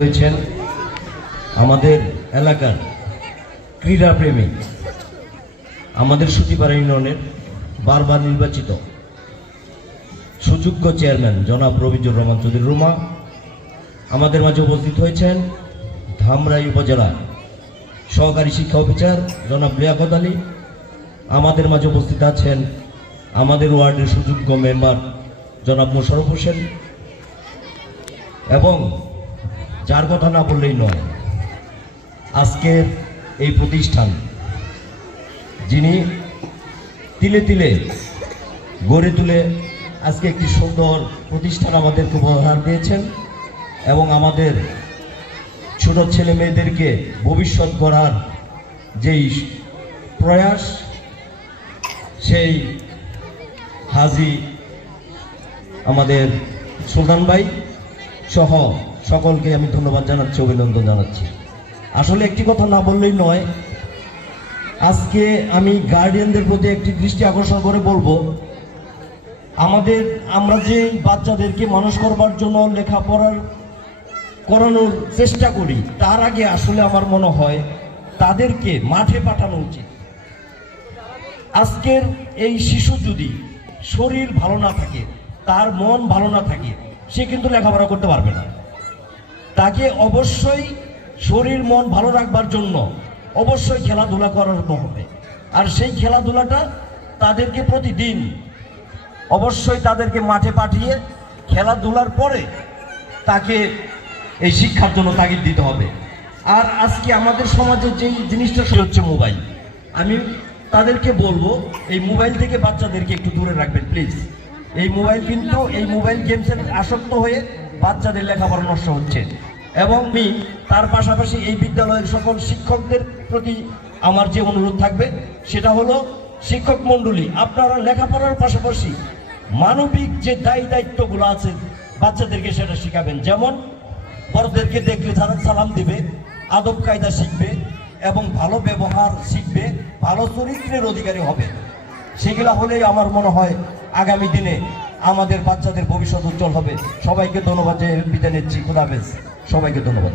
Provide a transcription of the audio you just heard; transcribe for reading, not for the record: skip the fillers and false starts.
হয়েছেন আমাদের এলাকার ক্রীড়াপ্রেমী আমাদের সুতিপাড়া ইউনিয়নের বারবার নির্বাচিত সুযোগ্য চেয়ারম্যান জনাব রবিজুর রহমান চৌধুরী রুমা আমাদের মাঝে উপস্থিত হয়েছেন। ধামরাই উপজেলা সহকারী শিক্ষা অফিসার জনাব লিয়াকত আলী আমাদের মাঝে উপস্থিত আছেন। আমাদের ওয়ার্ডের সুযোগ্য মেম্বার জনাব মোশাররফ হোসেন এবং যার কথা না বললেই নয়, আজকের এই প্রতিষ্ঠান যিনি তিলে তিলে গড়ে তুলে আজকে একটি সুন্দর প্রতিষ্ঠান আমাদেরকে উপহার দিয়েছেন এবং আমাদের ছোট ছেলে মেয়েদেরকে ভবিষ্যৎ গড়ার যেই প্রয়াস, সেই হাজী আমাদের সুলতান ভাই সহ সকলকে আমি ধন্যবাদ জানাচ্ছি, অভিনন্দন জানাচ্ছি। আসলে একটি কথা না বললেই নয়, আজকে আমি গার্ডিয়ানদের প্রতি একটি দৃষ্টি আকর্ষণ করে বলবো, আমরা যে বাচ্চাদেরকে মানুষ করবার জন্য লেখাপড়ার করানোর চেষ্টা করি, তার আগে আসলে আমার মনে হয় তাদেরকে মাঠে পাঠানো উচিত। আজকের এই শিশু যদি শরীর ভালো না থাকে, তার মন ভালো না থাকে, সে কিন্তু লেখাপড়া করতে পারবে না। তাকে অবশ্যই শরীর মন ভালো রাখবার জন্য অবশ্যই খেলাধুলা করানো হবে। আর সেই খেলাধুলাটা তাদেরকে প্রতিদিন অবশ্যই তাদেরকে মাঠে পাঠিয়ে খেলাধুলার পরে তাকে এই শিক্ষার জন্য তাগিদ দিতে হবে। আর আজকে আমাদের সমাজের যেই জিনিসটা হচ্ছে মোবাইল, আমি তাদেরকে বলবো এই মোবাইল থেকে বাচ্চাদেরকে একটু দূরে রাখবেন প্লিজ। এই মোবাইল গেমসের আসক্ত হয়ে বাচ্চাদের লেখাপড়া নষ্ট হচ্ছে। এবং তার পাশাপাশি এই বিদ্যালয়ের সকল শিক্ষকদের প্রতি আমার যে অনুরোধ থাকবে সেটা হলো, শিক্ষক মণ্ডলী আপনারা লেখাপড়ার পাশাপাশি মানবিক যে দায়িত্বগুলো আছে বাচ্চাদেরকে সেটা শিখাবেন। যেমন বড়দেরকে দেখলে যারা সালাম দিবে, আদব কায়দা শিখবে এবং ভালো ব্যবহার শিখবে, ভালো চরিত্রের অধিকারী হবে। সেগুলো হলেই আমার মনে হয় আগামী দিনে আমাদের বাচ্চাদের ভবিষ্যৎ উজ্জ্বল হবে। সবাইকে ধন্যবাদ, বিদায় নিচ্ছি। খুদা হাফেজ, সবাইকে ধন্যবাদ।